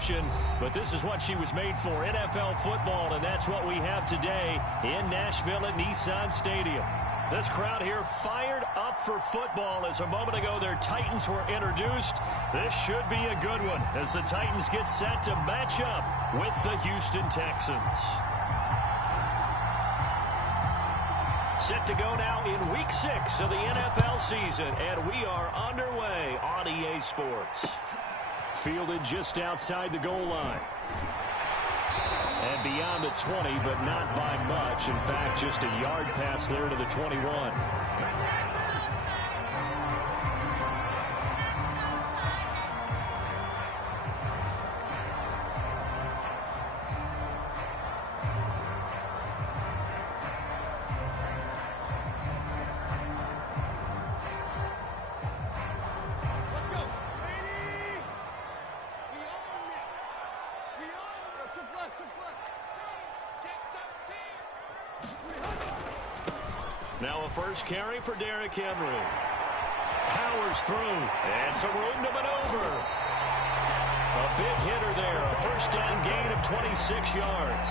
reception, but this is what she was made for, NFL football, and that's what we have today in Nashville at Nissan Stadium. This crowd here fired up for football as a moment ago their Titans were introduced. This should be a good one as the Titans get set to match up with the Houston Texans. Set to go now in Week 6 of the NFL season, and we are underway on EA Sports. Fielded just outside the goal line. And beyond the 20, but not by much. In fact, just a yard pass there to the 21. Now a first carry for Derrick Henry. Powers through, and some room to maneuver. A big hitter there, a first down gain of 26 yards.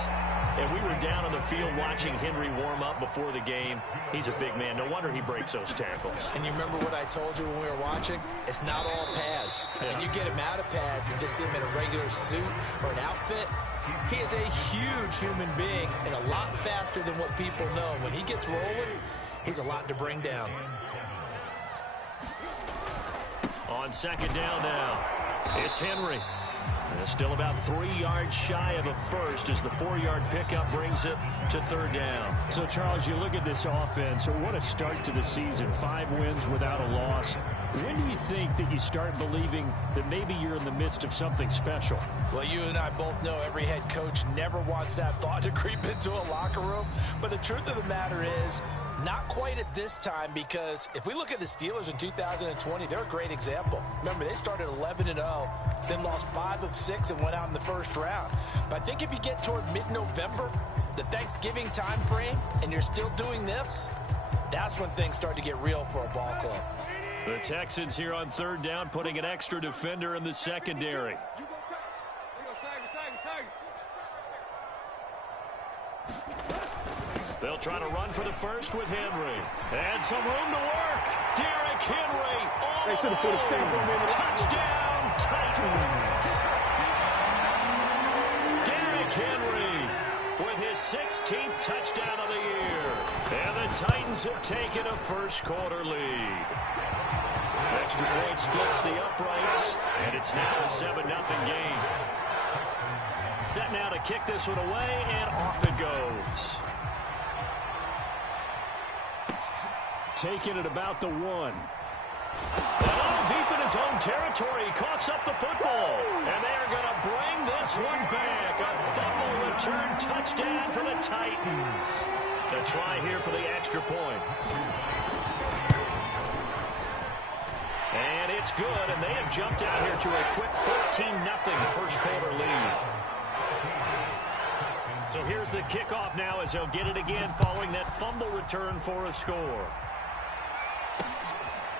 And we were down on the field watching Henry warm up before the game. He's a big man. No wonder he breaks those tackles. And you remember what I told you when we were watching? It's not all pads. Yeah. And you get him out of pads and just see him in a regular suit or an outfit. He is a huge human being and a lot faster than what people know. When he gets rolling, he's a lot to bring down. On second down now, it's Henry. And still about 3 yards shy of a first as the 4-yard pickup brings it to third down. So, Charles, you look at this offense, what a start to the season. 5 wins without a loss. When do you think that you start believing that maybe you're in the midst of something special? Well, you and I both know every head coach never wants that thought to creep into a locker room. But the truth of the matter is, not quite at this time, because if we look at the Steelers in 2020, they're a great example. Remember, they started 11-0, then lost 5 of 6 and went out in the first round. But I think if you get toward mid-November, the Thanksgiving time frame, and you're still doing this, that's when things start to get real for a ball club. The Texans here on third down putting an extra defender in the secondary. They'll try to run for the first with Henry. And some room to work. Derrick Henry. Oh, touchdown, Titans. Derrick Henry with his 16th touchdown of the year. And the Titans have taken a first-quarter lead. Extra point splits the uprights, and it's now a 7-0 game. Set now to kick this one away, and off it goes. Taking it about the 1. Oh, deep in his own territory. He coughs up the football. And they are going to bring this one back. A fumble return touchdown for the Titans. A try here for the extra point. And it's good, and they have jumped out here to a quick 14-0 first-quarter lead. So here's the kickoff now as they'll get it again following that fumble return for a score.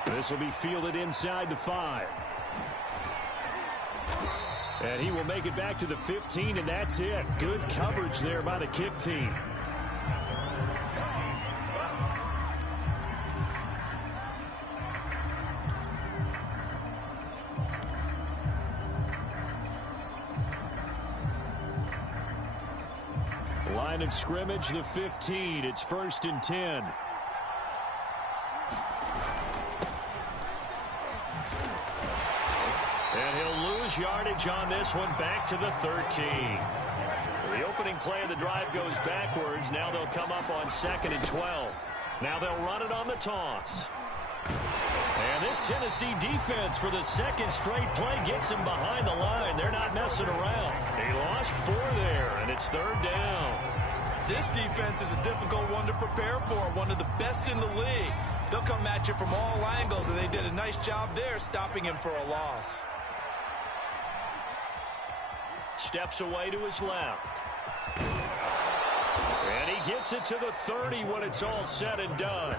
This will be fielded inside the 5. And he will make it back to the 15, and that's it. Good coverage there by the kick team. Line of scrimmage, the 15. It's 1st and 10. And he'll lose yardage on this one back to the 13. The opening play of the drive goes backwards. Now they'll come up on 2nd and 12. Now they'll run it on the toss. And this Tennessee defense for the second straight play gets him behind the line. They're not messing around. He lost 4 there, and it's third down. This defense is a difficult one to prepare for, one of the best in the league. They'll come at you from all angles, and they did a nice job there stopping him for a loss. Steps away to his left. And he gets it to the 30 when it's all said and done.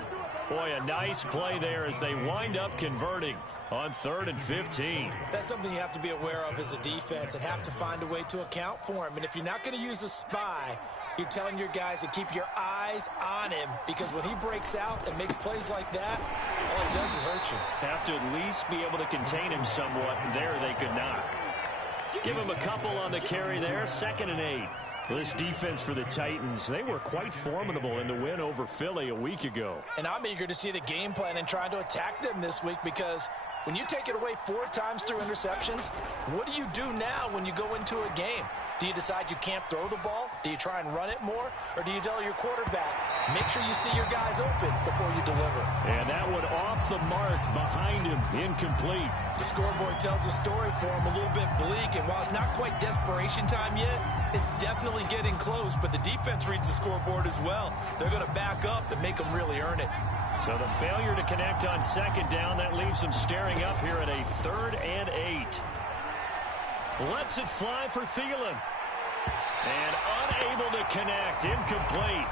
Boy, a nice play there as they wind up converting on 3rd and 15. That's something you have to be aware of as a defense and have to find a way to account for him. And if you're not going to use a spy, you're telling your guys to keep your eyes on him, because when he breaks out and makes plays like that, all it does is hurt you. Have to at least be able to contain him somewhat. There they could not. Give him a couple on the carry there. 2nd and 8. This defense for the Titans, they were quite formidable in the win over Philly a week ago. And I'm eager to see the game plan and trying to attack them this week, because when you take it away 4 times through interceptions, what do you do now when you go into a game? Do you decide you can't throw the ball? Do you try and run it more? Or do you tell your quarterback, make sure you see your guys open before you deliver? And that one off the mark behind him, incomplete. The scoreboard tells a story for him, a little bit bleak, and while it's not quite desperation time yet, it's definitely getting close, but the defense reads the scoreboard as well. They're going to back up and make them really earn it. So the failure to connect on 2nd down, that leaves them staring up here at a 3rd and 8. Lets it fly for Thielen. And unable to connect, incomplete.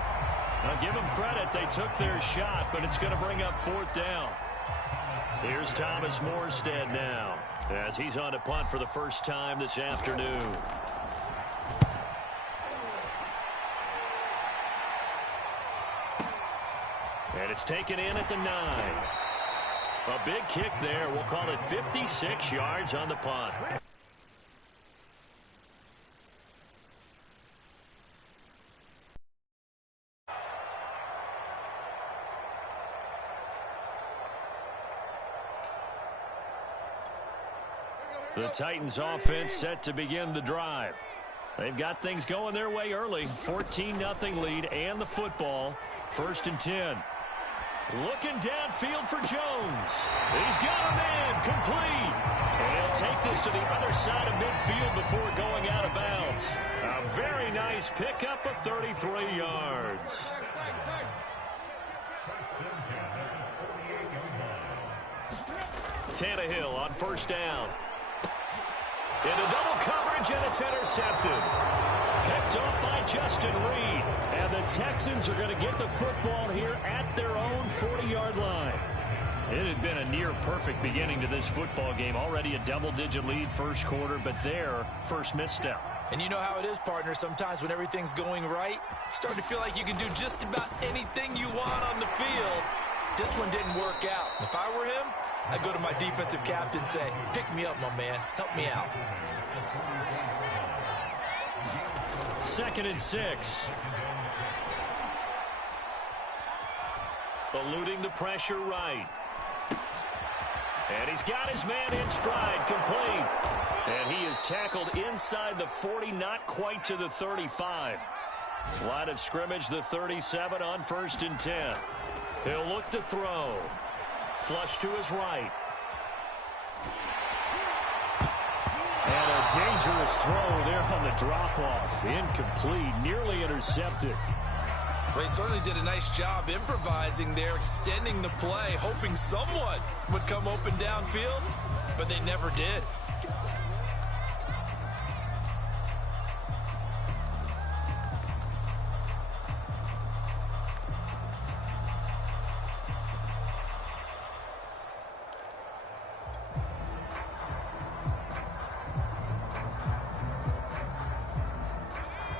Now give them credit, they took their shot, but it's going to bring up 4th down. Here's Thomas Morstead now, as he's on to punt for the first time this afternoon. And it's taken in at the 9. A big kick there. We'll call it 56 yards on the punt. The Titans offense set to begin the drive. They've got things going their way early. 14-0 lead and the football. 1st and 10. Looking downfield for Jones. He's got a man complete. And he'll take this to the other side of midfield before going out of bounds. A very nice pickup of 33 yards. Tannehill on 1st down. Into double coverage, and it's intercepted. Picked off by Justin Reed. And the Texans are going to get the football here at their own 40-yard line. It had been a near-perfect beginning to this football game. Already a double-digit lead 1st quarter, but their first misstep. And you know how it is, partner. Sometimes when everything's going right, you start to feel like you can do just about anything you want on the field. This one didn't work out. If I were him, I'd go to my defensive captain and say, pick me up, my man. Help me out. 2nd and 6. Eluding the pressure right. And he's got his man in stride, complete. And he is tackled inside the 40, not quite to the 35. Line of scrimmage, the 37 on 1st and 10. He'll look to throw. Flush to his right. And a dangerous throw there on the drop-off. Incomplete, nearly intercepted. Well, he certainly did a nice job improvising there, extending the play, hoping someone would come open downfield, but they never did.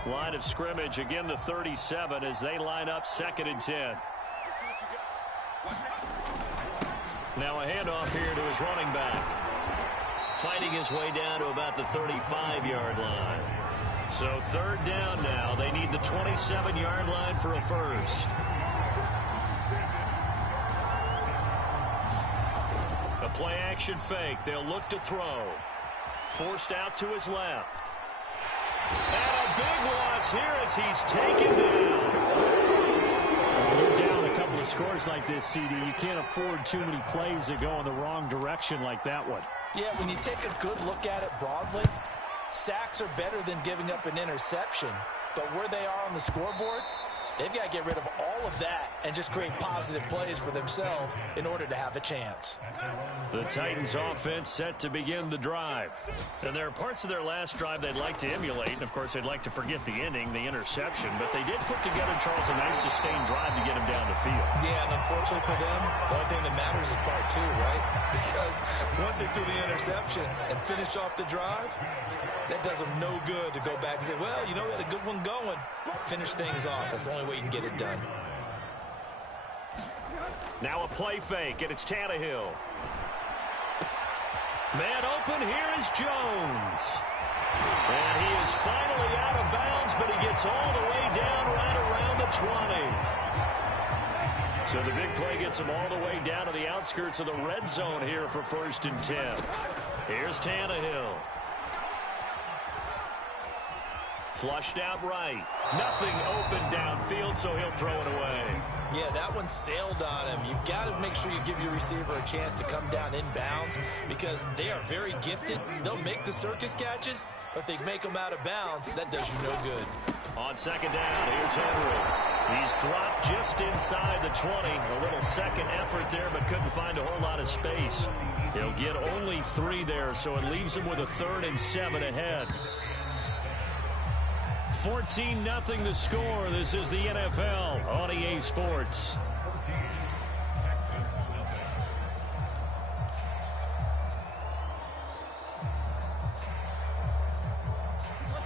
Line of scrimmage, again the 37 as they line up 2nd and 10. Now a handoff here to his running back. Fighting his way down to about the 35-yard line. So 3rd down now. They need the 27-yard line for a first. A play-action fake. They'll look to throw. Forced out to his left. And a big loss here as he's taken down. When you're down a couple of scores like this, CD, you can't afford too many plays that go in the wrong direction like that one. Yeah, when you take a good look at it broadly, sacks are better than giving up an interception. But where they are on the scoreboard, They've got to get rid of all of that and just create positive plays for themselves in order to have a chance. The Titans offense set to begin the drive. And there are parts of their last drive they'd like to emulate. And, of course, they'd like to forget the ending, the interception. But they did put together, Charles, a nice sustained drive to get him down the field. Yeah, and unfortunately for them, the only thing that matters is part two, right? Because once they threw the interception and finished off the drive, that does them no good to go back and say, well, you know, we had a good one going. Finish things off. That's the only way you can get it done. Now a play fake, and it's Tannehill. Man open, here is Jones. And he is finally out of bounds, but he gets all the way down right around the 20. So the big play gets him all the way down to the outskirts of the red zone here for 1st and 10. Here's Tannehill. Flushed out right. Nothing open downfield, so he'll throw it away. Yeah, that one sailed on him. You've got to make sure you give your receiver a chance to come down inbounds because they are very gifted. They'll make the circus catches, but they make them out of bounds. That does you no good. On 2nd down, here's Henry. He's dropped just inside the 20. A little second effort there, but couldn't find a whole lot of space. He'll get only 3 there, so it leaves him with a 3rd and 7 ahead. 14-0 the score. This is the NFL on EA Sports.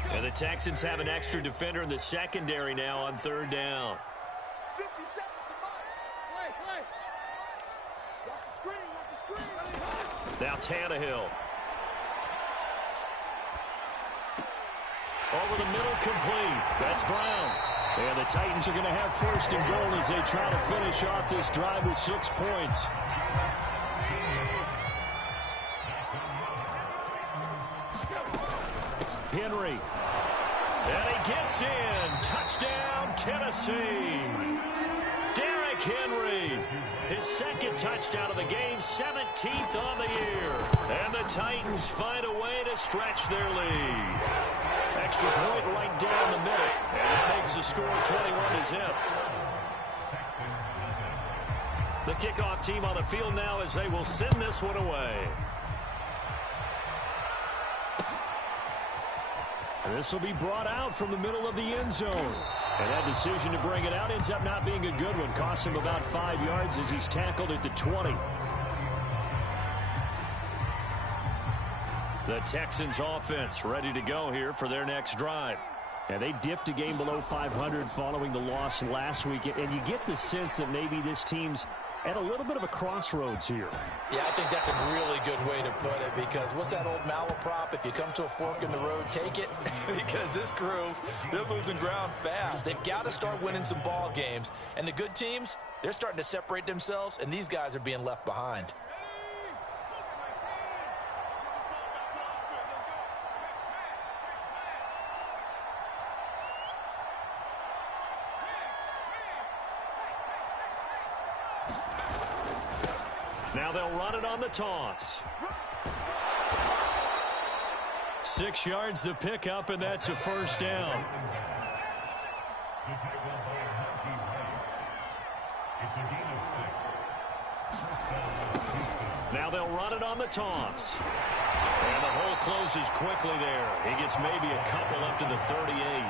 And the Texans have an extra defender in the secondary now on 3rd down. Now Tannehill. Over the middle, complete. That's Brown. And the Titans are going to have 1st and goal as they try to finish off this drive with 6 points. Henry. And he gets in. Touchdown, Tennessee. Derrick Henry. His 2nd touchdown of the game, 17th on the year. And the Titans find a way to stretch their lead. Extra point right down the middle. And that makes the score 21-0. The kickoff team on the field now as they will send this one away. And this will be brought out from the middle of the end zone. And that decision to bring it out ends up not being a good one. Costs him about 5 yards as he's tackled at the 20. The Texans offense ready to go here for their next drive. And they dipped a game below 500 following the loss last week. And you get the sense that maybe this team's at a little bit of a crossroads here. Yeah, I think that's a really good way to put it because what's that old malaprop? If you come to a fork in the road, take it. Because this crew, they're losing ground fast. They've got to start winning some ball games. And the good teams, they're starting to separate themselves, and these guys are being left behind. Now they'll run it on the toss. 6 yards the pickup, and that's a 1st down. Now they'll run it on the toss. And the hole closes quickly there. He gets maybe a couple up to the 38.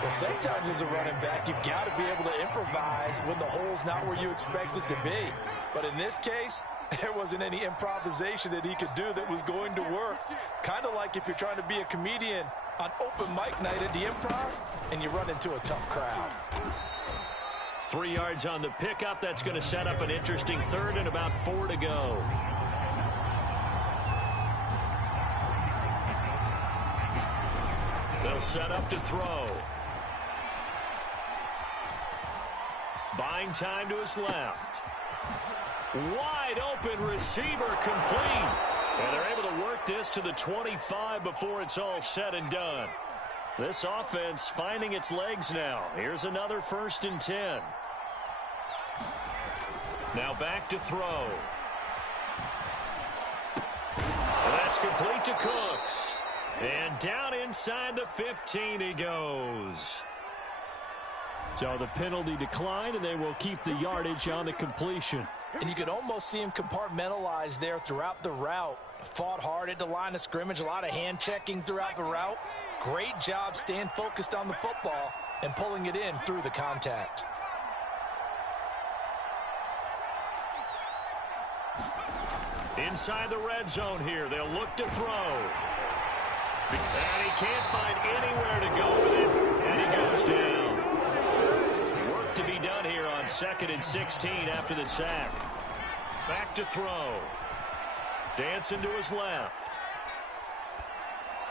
Well, sometimes as a running back, you've got to be able to improvise when the hole's not where you expect it to be. But in this case, there wasn't any improvisation that he could do that was going to work. Kind of like if you're trying to be a comedian on open mic night at the Improv and you run into a tough crowd. 3 yards on the pickup. That's going to set up an interesting 3rd and about 4 to go. They'll set up to throw. Buying time to his left. Wide open receiver complete. And they're able to work this to the 25 before it's all said and done. This offense finding its legs now. Here's another 1st and 10. Now back to throw. And that's complete to Cooks. And down inside the 15 he goes. So the penalty declined, and they will keep the yardage on the completion. And you could almost see him compartmentalize there throughout the route. Fought hard at the line of scrimmage, a lot of hand checking throughout the route. Great job staying focused on the football and pulling it in through the contact. Inside the red zone here, they'll look to throw. And he can't find anywhere to go with it, and he goes down. Work to be done here on 2nd and 16 after the sack. Back to throw. Dancing to his left.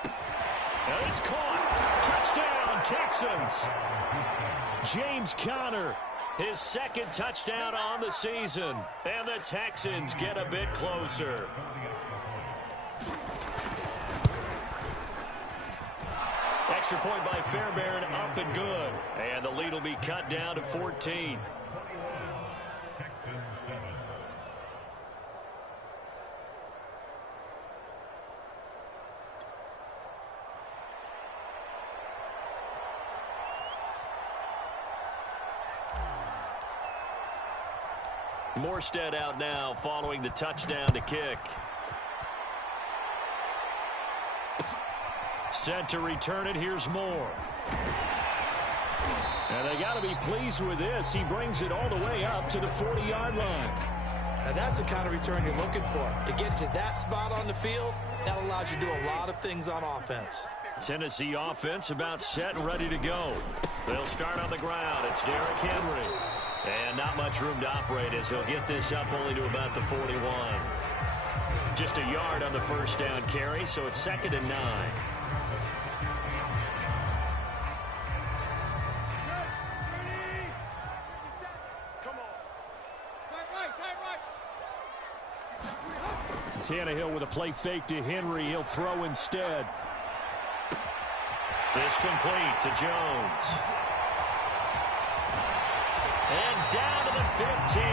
And it's caught. Touchdown, Texans. James Conner, his 2nd touchdown on the season. And the Texans get a bit closer. Extra point by Fairbairn, up and good. And the lead will be cut down to 14. Morstead out now following the touchdown to kick. Set to return it. Here's Moore. And they got to be pleased with this. He brings it all the way up to the 40-yard line. Now that's the kind of return you're looking for. To get to that spot on the field, that allows you to do a lot of things on offense. Tennessee offense about set and ready to go. They'll start on the ground. It's Derrick Henry. And not much room to operate as he'll get this up only to about the 41. Just a yard on the first down carry, so it's 2nd and 9. Tannehill with a play fake to Henry. He'll throw instead. This complete to Jones. And down to the 15.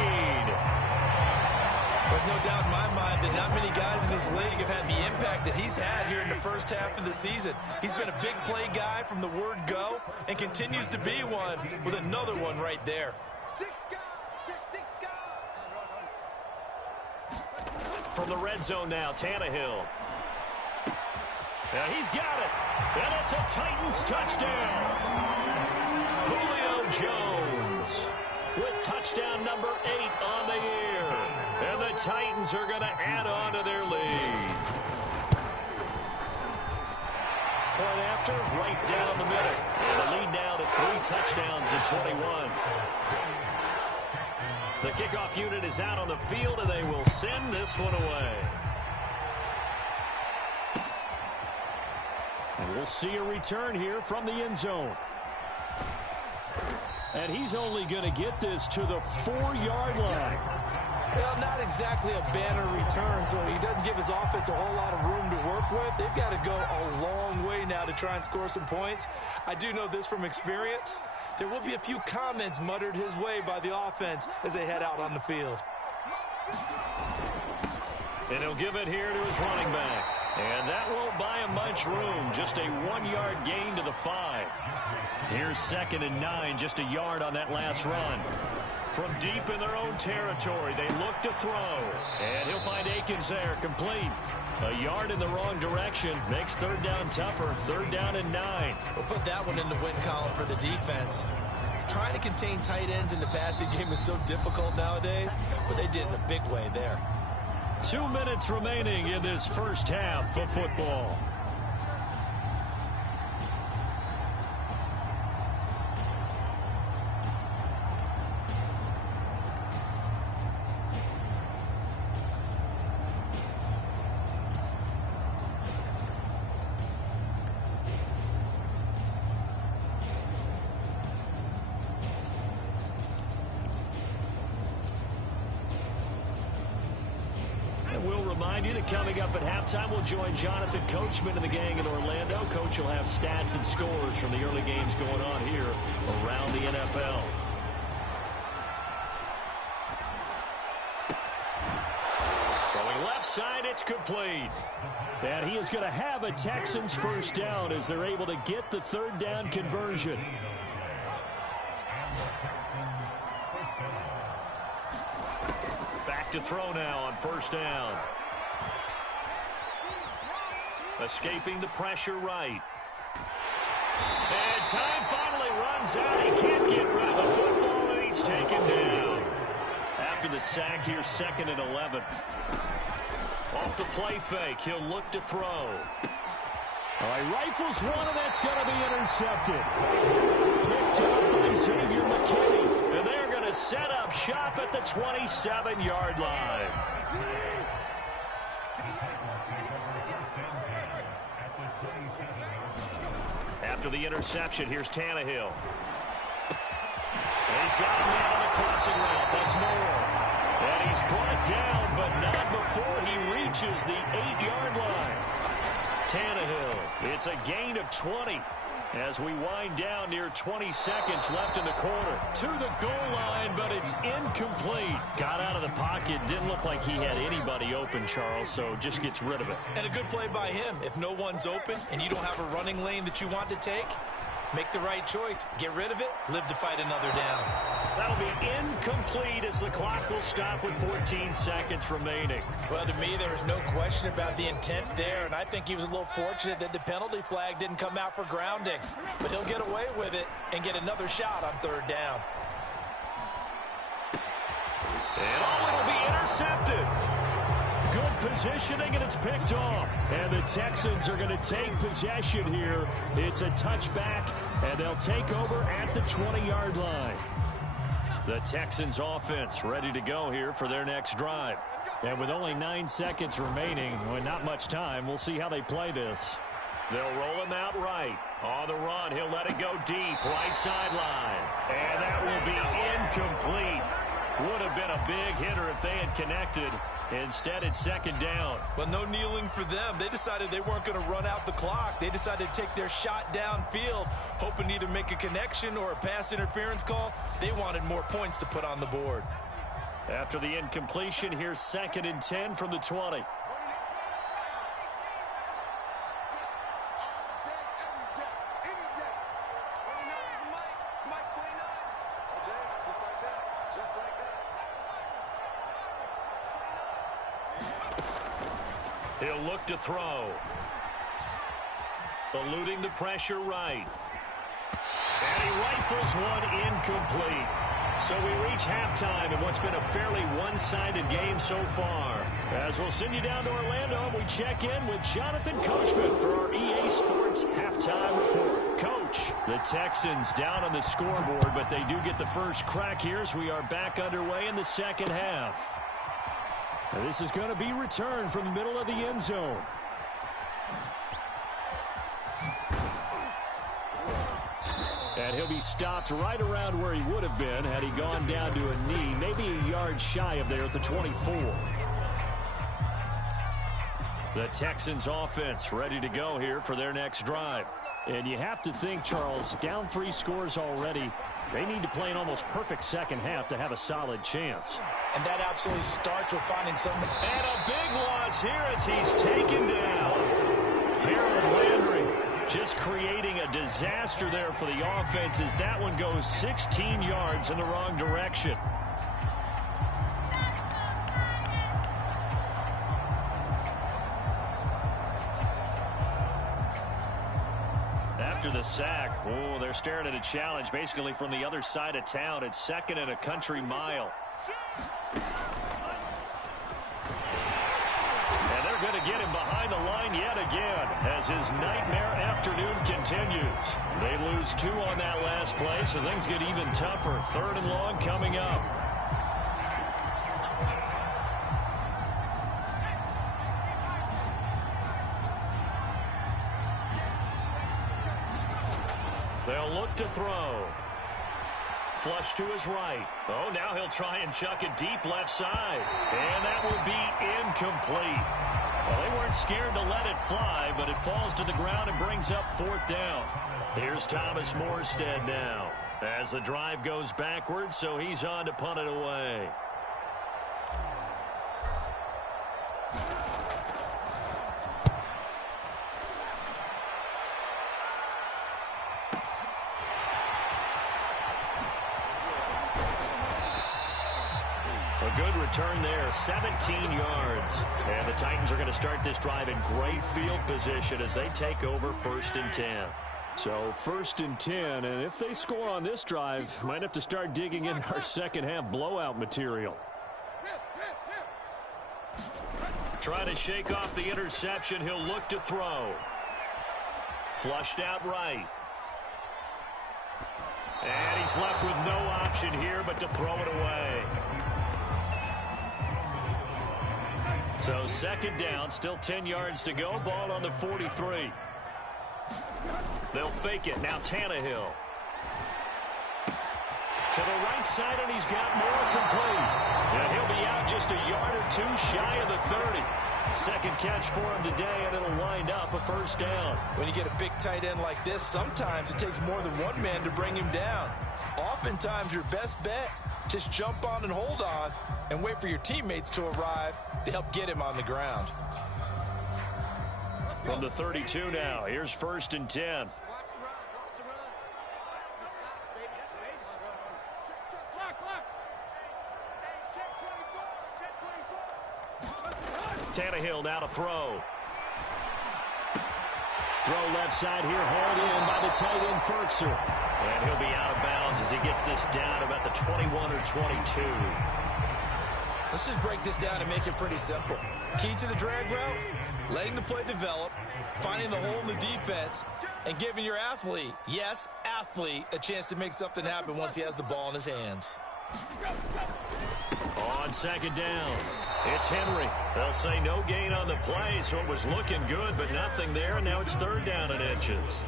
There's no doubt in my mind that not many guys in this league have had the impact that he's had here in the first half of the season. He's been a big play guy from the word go and continues to be one with another one right there. From the red zone now, Tannehill. Now he's got it. And it's a Titans touchdown. Julio Jones with touchdown number 8 on the year. And the Titans are going to add on to their lead. Point after, right down the middle. And the lead now to 3 touchdowns in 21. The kickoff unit is out on the field, and they will send this one away. And we'll see a return here from the end zone. And he's only going to get this to the 4-yard line. Well, not exactly a banner return, so he doesn't give his offense a whole lot of room to work with. They've got to go a long way now to try and score some points. I do know this from experience. There will be a few comments muttered his way by the offense as they head out on the field. And he'll give it here to his running back. And that won't buy him much room. Just a 1-yard gain to the 5. Here's 2nd and 9, just a yard on that last run. From deep in their own territory, they look to throw. And he'll find Akins there, complete. A yard in the wrong direction makes 3rd down tougher. 3rd down and 9. We'll put that one in the win column for the defense. Trying to contain tight ends in the passing game is so difficult nowadays, but they did it in a big way there. 2 minutes remaining in this first half of football. Coming up at halftime, we'll join Jonathan Coachman and the gang in Orlando. Coach will have stats and scores from the early games going on here around the NFL. Throwing left side, it's complete. And he is going to have a Texans first down as they're able to get the 3rd down conversion. Back to throw now on first down. Escaping the pressure right. And time finally runs out. He can't get rid of the football, and he's taken down. After the sack here, 2nd and 11. Off the play fake, he'll look to throw. All right, rifles one, and that's going to be intercepted. Picked up by Xavier McKinney. And they're going to set up shop at the 27-yard line. After the interception, here's Tannehill. And he's got a man on the crossing route. That's Moore. And he's brought down, but not before he reaches the 8-yard line. Tannehill, it's a gain of 20 as we wind down near 20 seconds left in the quarter. To the goal line, but it's incomplete. Got out of the pocket. Didn't look like he had anybody open, Charles, so just gets rid of it. And a good play by him. If no one's open and you don't have a running lane that you want to take, make the right choice. Get rid of it. Live to fight another down. That'll be incomplete as the clock will stop with 14 seconds remaining. Well, to me, there was no question about the intent there, and I think he was a little fortunate that the penalty flag didn't come out for grounding. But he'll get away with it and get another shot on 3rd down. And it'll be intercepted. Good positioning, and it's picked off. And the Texans are going to take possession here. It's a touchback, and they'll take over at the 20-yard line. The Texans offense ready to go here for their next drive. And with only 9 seconds remaining, well, not much time, we'll see how they play this. They'll roll him out right. On the run, he'll let it go deep, right sideline. And that will be incomplete. Would have been a big hitter if they had connected. Instead, it's 2nd down. Well, no kneeling for them. They decided they weren't going to run out the clock. They decided to take their shot downfield, hoping to either make a connection or a pass interference call. They wanted more points to put on the board. After the incompletion, here's 2nd and 10 from the 20. He'll look to throw. Eluding the pressure right. And he rifles one incomplete. So we reach halftime in what's been a fairly one-sided game so far. As we'll send you down to Orlando, we check in with Jonathan Coachman for our EA Sports Halftime Report. Coach, the Texans down on the scoreboard, but they do get the first crack here as we are back underway in the second half. And this is going to be returned from the middle of the end zone. And he'll be stopped right around where he would have been had he gone down to a knee, maybe a yard shy of there at the 24. The Texans offense ready to go here for their next drive. And you have to think, Charles, down 3 scores already. They need to play an almost perfect second half to have a solid chance. And that absolutely starts with finding some. And a big loss here as he's taken down. Harold Landry just creating a disaster there for the offense as that one goes 16 yards in the wrong direction. After the sack, oh, they're staring at a challenge basically from the other side of town. It's 2nd and a country mile. And they're going to get him behind the line yet again as his nightmare afternoon continues. They lose 2 on that last play, so things get even tougher. 3rd and long coming up. They'll look to throw. Flush to his right. Oh, now he'll try and chuck it deep left side. And that will be incomplete. Well, they weren't scared to let it fly, but it falls to the ground and brings up 4th down. Here's Thomas Morstead now as the drive goes backwards, so he's on to punt it away. A good return there, 17 yards. And the Titans are going to start this drive in great field position as they take over 1st and 10. So 1st and 10, and if they score on this drive, might have to start digging in our second half blowout material. Trying to shake off the interception. He'll look to throw. Flushed out right. And he's left with no option here but to throw it away. So 2nd down, still 10 yards to go. Ball on the 43. They'll fake it. Now Tannehill. To the right side, and he's got more complete. And he'll be out just a yard or two shy of the 30. Second catch for him today, and it'll wind up a 1st down. When you get a big tight end like this, sometimes it takes more than one man to bring him down. Oftentimes, your best bet, just jump on and hold on and wait for your teammates to arrive to help get him on the ground. From the 32 now, here's 1st and 10. Tannehill now to throw. Throw left side here, hauled in by the tight end, Ferkser. And he'll be out of bounds as he gets this down about the 21 or 22. Let's just break this down and make it pretty simple. Key to the drag route, letting the play develop, finding the hole in the defense, and giving your athlete, yes, athlete, a chance to make something happen once he has the ball in his hands. On 2nd down, it's Henry. They'll say no gain on the play, so it was looking good, but nothing there, and now it's 3rd down and inches.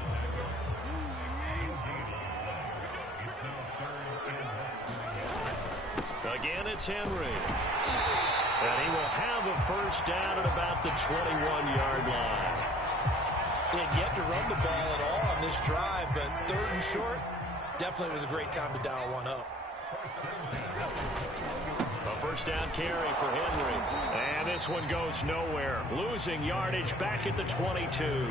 Again, it's Henry. And he will have a 1st down at about the 21-yard line. He had yet to run the ball at all on this drive, but 3rd and short, definitely was a great time to dial one up. A 1st down carry for Henry. And this one goes nowhere. Losing yardage back at the 22.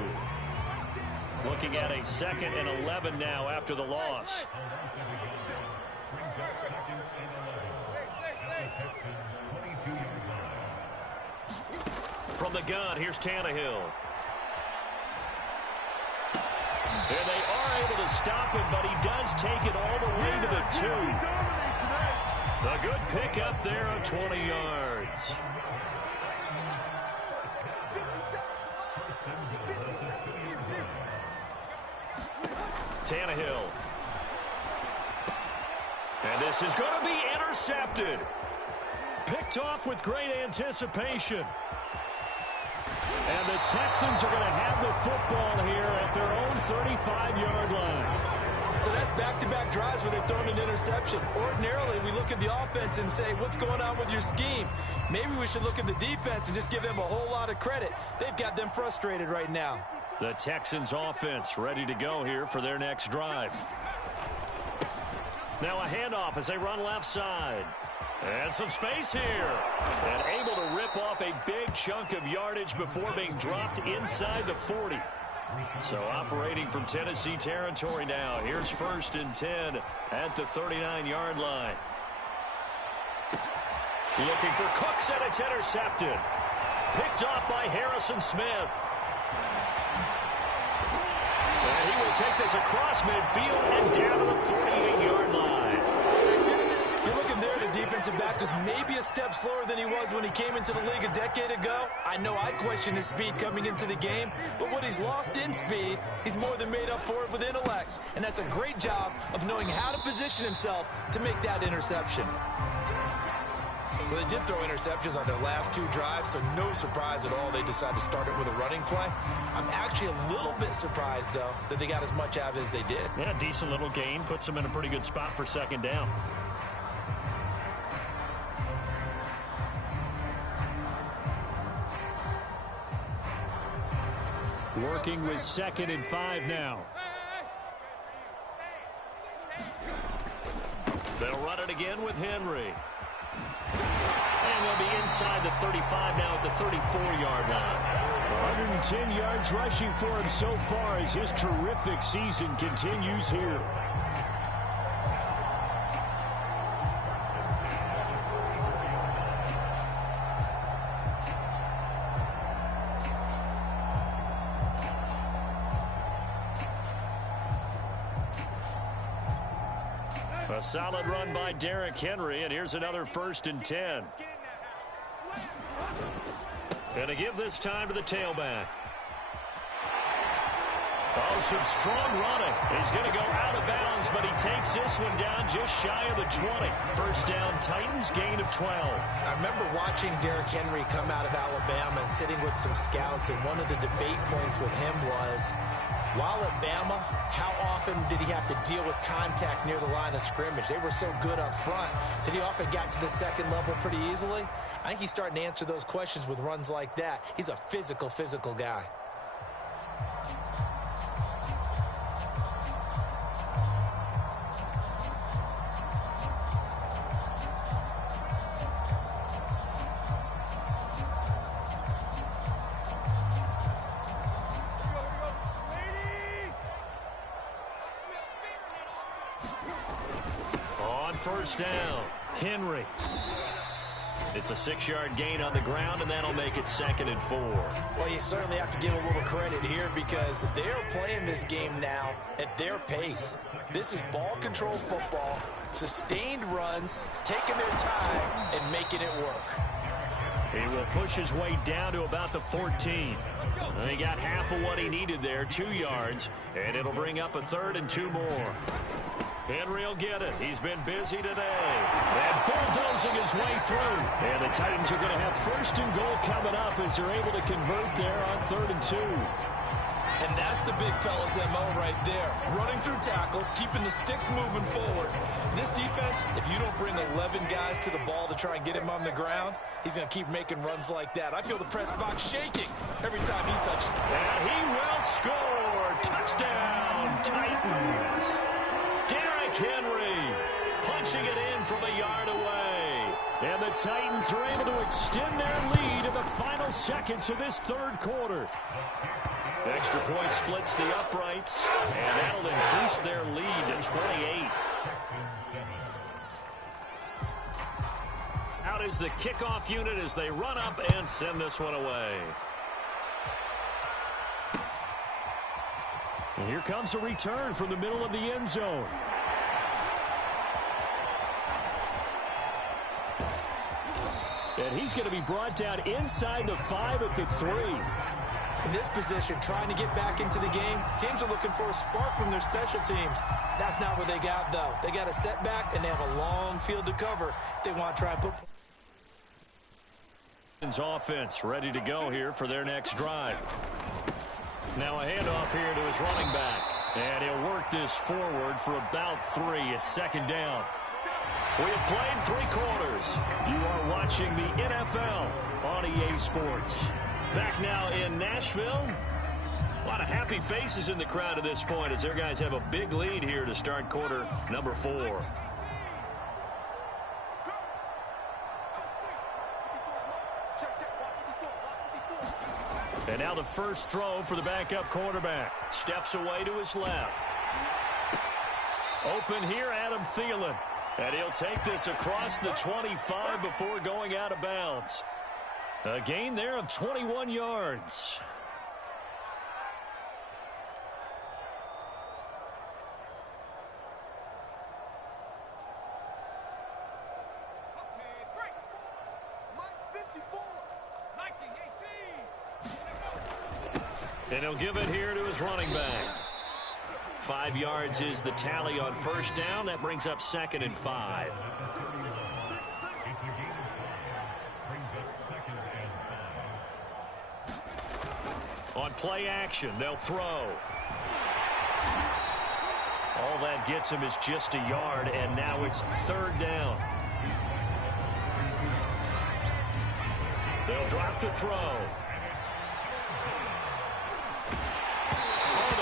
Looking at a 2nd and 11 now after the loss. From the gun, here's Tannehill. And they are able to stop him, but he does take it all the way to the 2. A good pickup there on 20 yards. Tannehill. And this is going to be intercepted. Picked off with great anticipation. And the Texans are going to have the football here at their own 35-yard line. So that's back-to-back drives where they've thrown an interception. Ordinarily, we look at the offense and say, what's going on with your scheme? Maybe we should look at the defense and just give them a whole lot of credit. They've got them frustrated right now. The Texans offense ready to go here for their next drive. Now a handoff as they run left side. And some space here. And able to rip off a big chunk of yardage before being dropped inside the 40. So operating from Tennessee territory now. Here's 1st and 10 at the 39-yard line. Looking for Cooks, and it's intercepted. Picked off by Harrison Smith. And he will take this across midfield and down to the 48-yard line. You're looking there, the defensive back was maybe a step slower than he was when he came into the league a decade ago. I know I questioned his speed coming into the game, but what he's lost in speed, he's more than made up for it with intellect. And that's a great job of knowing how to position himself to make that interception. Well, they did throw interceptions on their last 2 drives, so no surprise at all they decided to start it with a running play. I'm actually a little bit surprised, though, that they got as much out of it as they did. Yeah, decent little gain. Puts them in a pretty good spot for 2nd down. Working with 2nd and 5 now. They'll run it again with Henry. And they'll be inside the 35 now at the 34-yard line. 110 yards rushing for him so far as his terrific season continues here. A solid run by Derrick Henry, and here's another 1st and 10. Gonna give this time to the tailback. Oh, some strong running. He's going to go out of bounds, but he takes this one down just shy of the 20. First down, Titans, gain of 12. I remember watching Derrick Henry come out of Alabama and sitting with some scouts, and one of the debate points with him was, while at Bama, how often did he have to deal with contact near the line of scrimmage? They were so good up front that he often got to the second level pretty easily. I think he's starting to answer those questions with runs like that. He's a physical guy. First down, Henry. It's a 6-yard gain on the ground, and that'll make it 2nd and 4. Well, you certainly have to give a little credit here because they're playing this game now at their pace. This is ball control football, sustained runs, taking their time, and making it work. He will push his way down to about the 14. He got half of what he needed there, 2 yards, and it'll bring up a 3rd and 2 more. Henry will get it. He's been busy today. And bulldozing his way through. And the Titans are going to have 1st and goal coming up as they're able to convert there on 3rd and 2. And that's the big fella's MO right there. Running through tackles, keeping the sticks moving forward. This defense, if you don't bring 11 guys to the ball to try and get him on the ground, he's going to keep making runs like that. I feel the press box shaking every time he touches it. And he will score. Touchdown, Titans. Derrick Henry punching it in from a yard away. And the Titans are able to extend their lead in the final seconds of this 3rd quarter. Extra point splits the uprights, and that'll increase their lead to 28. Out is the kickoff unit as they run up and send this one away. And here comes a return from the middle of the end zone. And he's going to be brought down inside the 5 at the 3. In this position, trying to get back into the game, teams are looking for a spark from their special teams. That's not what they got, though. They got a setback, and they have a long field to cover if they want to try and put... Offense ready to go here for their next drive. Now a handoff here to his running back. And he'll work this forward for about 3. It's 2nd down. We have played 3 quarters. You are watching the NFL on EA Sports. Back now in Nashville. A lot of happy faces in the crowd at this point as their guys have a big lead here to start quarter number 4. And now the first throw for the backup quarterback. Steps away to his left. Open here, Adam Thielen. And he'll take this across the 25 before going out of bounds. A gain there of 21 yards. And he'll give it here to his running back. 5 yards is the tally on first down. That brings up 2nd and 5. On play action, they'll throw. All that gets him is just a yard, and now it's 3rd down. They'll drop to throw.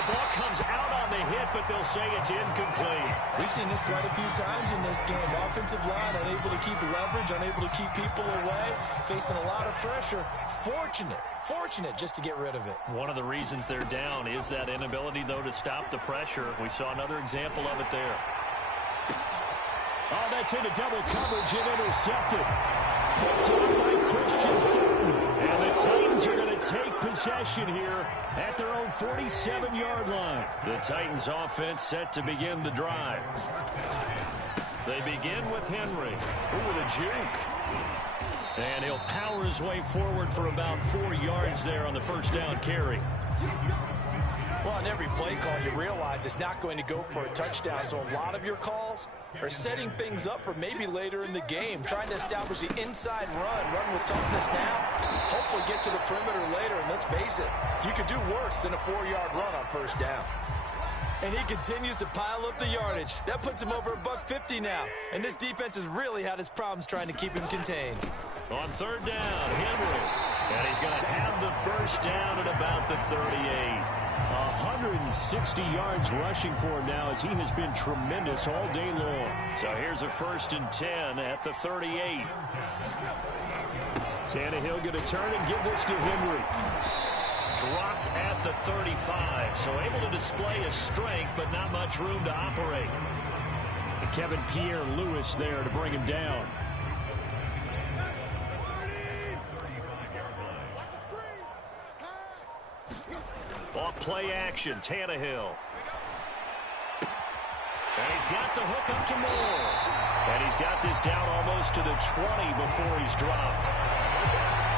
Ball comes out on the hit, but they'll say it's incomplete. We've seen this quite a few times in this game. Offensive line unable to keep leverage, unable to keep people away, facing a lot of pressure. Fortunate just to get rid of it. One of the reasons they're down is that inability, though, to stop the pressure. We saw another example of it there. Oh, that's into double coverage and intercepted. Picked up by Christian Fulton. And the Titans are going to take possession here at their own 47-yard line. The Titans offense set to begin the drive. They begin with Henry. Ooh, with a juke. And he'll power his way forward for about 4 yards there on the first down carry. Well, on every play call, you realize it's not going to go for a touchdown. So a lot of your calls are setting things up for maybe later in the game, trying to establish the inside run with toughness now, hopefully get to the perimeter later. And let's face it, you could do worse than a 4-yard run on first down. And he continues to pile up the yardage. That puts him over $150 now. And this defense has really had its problems trying to keep him contained. On third down, Henry. And he's going to have the first down at about the 38. 160 yards rushing for him now as he has been tremendous all day long. So here's a 1st and 10 at the 38. Tannehill going to turn and give this to Henry. Dropped at the 35, so able to display his strength, but not much room to operate. And Kevin Pierre-Louis there to bring him down. Off play action, Tannehill. And he's got the hook up to Moore. And he's got this down almost to the 20 before he's dropped.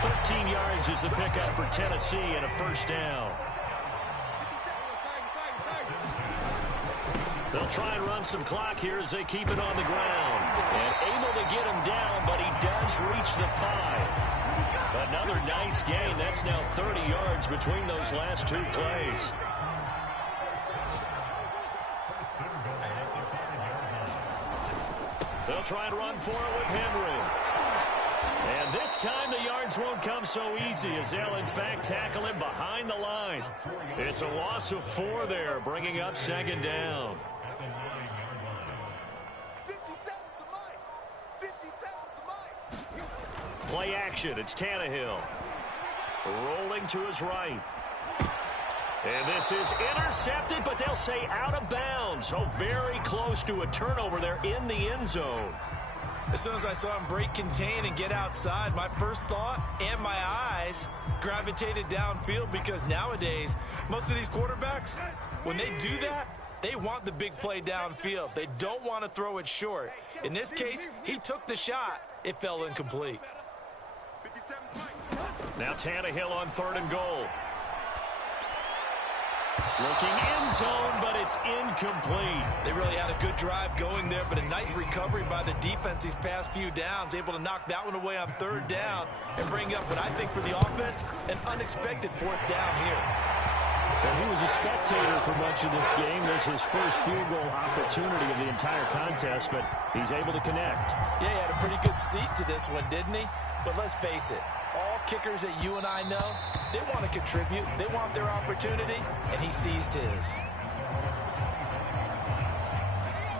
13 yards is the pickup for Tennessee and a first down. They'll try and run some clock here as they keep it on the ground. And able to get him down, but he does reach the 5. Another nice gain. That's now 30 yards between those last 2 plays. They'll try and run for it with Henry. And this time the yards won't come so easy as they'll in fact tackle him behind the line. It's a loss of 4 there, bringing up 2nd down. Play action, it's Tannehill. Rolling to his right. And this is intercepted, but they'll say out of bounds. Oh, very close to a turnover there in the end zone. As soon as I saw him break contain and get outside, my first thought and my eyes gravitated downfield, because nowadays, most of these quarterbacks, when they do that, they want the big play downfield. They don't want to throw it short. In this case, he took the shot. It fell incomplete. Now Tannehill on 3rd and goal. Looking end zone, but it's incomplete. They really had a good drive going there, but a nice recovery by the defense these past few downs, able to knock that one away on 3rd down and bring up what I think for the offense, an unexpected 4th down here. And he was a spectator for much of this game. This is his first field goal opportunity of the entire contest, but he's able to connect. Yeah, he had a pretty good seat to this one, didn't he? But let's face it, all kickers that you and I know, they want to contribute. They want their opportunity, and he seized his.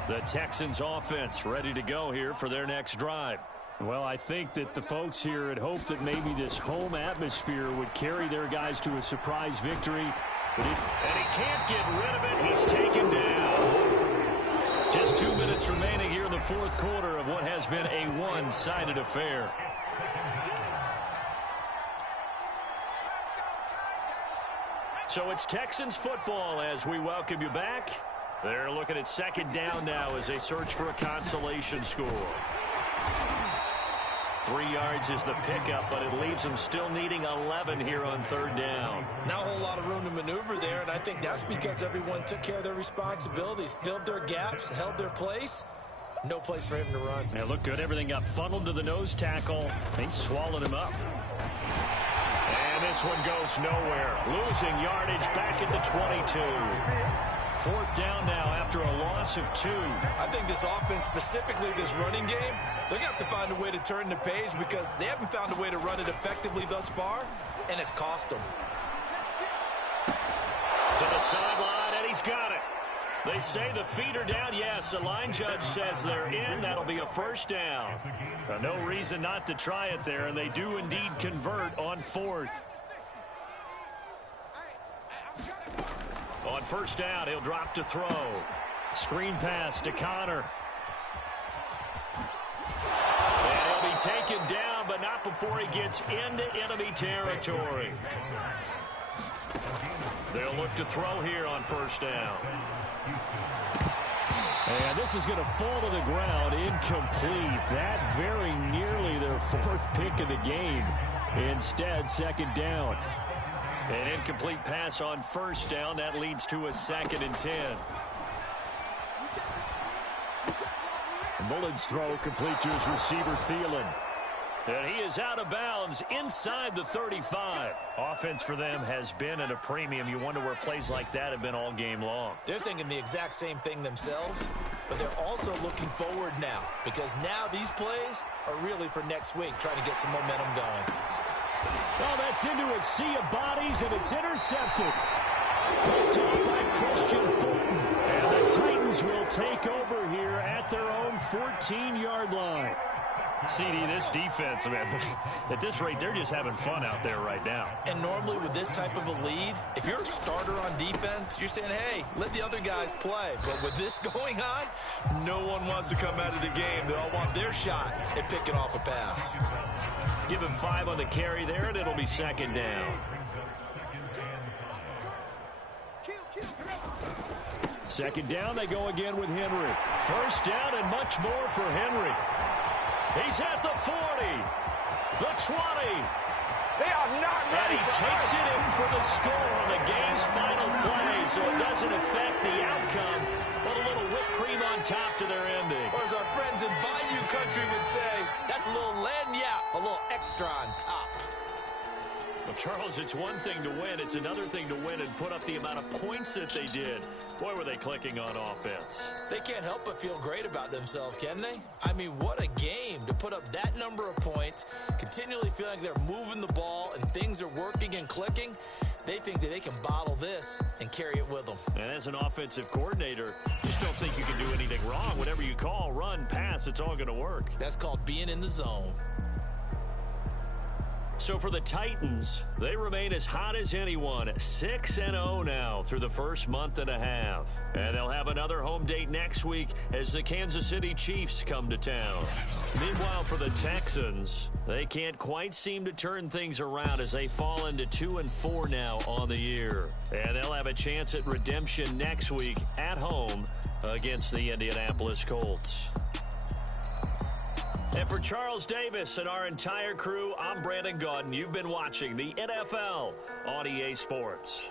The Texans offense ready to go here for their next drive. Well, I think that the folks here had hoped that maybe this home atmosphere would carry their guys to a surprise victory. And he can't get rid of it. He's taken down. Just 2 minutes remaining here in the 4th quarter of what has been a one-sided affair. So it's Texans football as we welcome you back. They're looking at 2nd down now as they search for a consolation score. 3 yards is the pickup, but it leaves them still needing 11 here on 3rd down. Not a whole lot of room to maneuver there, and I think that's because everyone took care of their responsibilities, filled their gaps, held their place. No place for him to run. Yeah, looked good. Everything got funneled to the nose tackle. They swallowed him up. And this one goes nowhere. Losing yardage back at the 22. 4th down now after a loss of 2. I think this offense, specifically this running game, they're going to have to find a way to turn the page because they haven't found a way to run it effectively thus far, and it's cost them. To the sideline, and he's got it. They say the feet are down. Yes, the line judge says they're in. That'll be a first down. No reason not to try it there, and they do indeed convert on 4th. On first down, he'll drop to throw. Screen pass to Connor. And he'll be taken down, but not before he gets into enemy territory. They'll look to throw here on first down. And this is going to fall to the ground, incomplete. That very nearly their fourth pick of the game. Instead, second down. An incomplete pass on first down. That leads to a 2nd and 10. Mullen's throw complete to his receiver, Thielen. And he is out of bounds inside the 35. Offense for them has been at a premium. You wonder where plays like that have been all game long. They're thinking the exact same thing themselves, but they're also looking forward now because now these plays are really for next week, trying to get some momentum going. Well, that's into a sea of bodies, and it's intercepted. Picked up by Christian Fulton. And the Titans will take over here at their own 14-yard line. CD, this defense, man, at this rate, they're just having fun out there right now. And normally with this type of a lead, if you're a starter on defense, you're saying, hey, let the other guys play. But with this going on, no one wants to come out of the game. They all want their shot at picking off a pass. Give him 5 on the carry there, and it'll be second down. Second down, they go again with Henry. First down and much more for Henry. He's at the 40, the 20. They are not ready. And he takes it in for the score on the game's final play, so it doesn't affect the outcome, but a little whipped cream on top to their ending. Or as our friends in Bayou Country would say, that's a little lagniappe, a little extra on top. Well, Charles, it's one thing to win. It's another thing to win and put up the amount of points that they did. Boy, were they clicking on offense. They can't help but feel great about themselves, can they? I mean, what a game to put up that number of points, continually feeling like they're moving the ball and things are working and clicking. They think that they can bottle this and carry it with them. And as an offensive coordinator, you just don't think you can do anything wrong. Whatever you call, run, pass, it's all going to work. That's called being in the zone. So for the Titans, they remain as hot as anyone, 6-0 now through the first month and a half. And they'll have another home date next week as the Kansas City Chiefs come to town. Meanwhile, for the Texans, they can't quite seem to turn things around as they fall into 2-4 now on the year. And they'll have a chance at redemption next week at home against the Indianapolis Colts. And for Charles Davis and our entire crew, I'm Brandon Gaudin. You've been watching the NFL on EA Sports.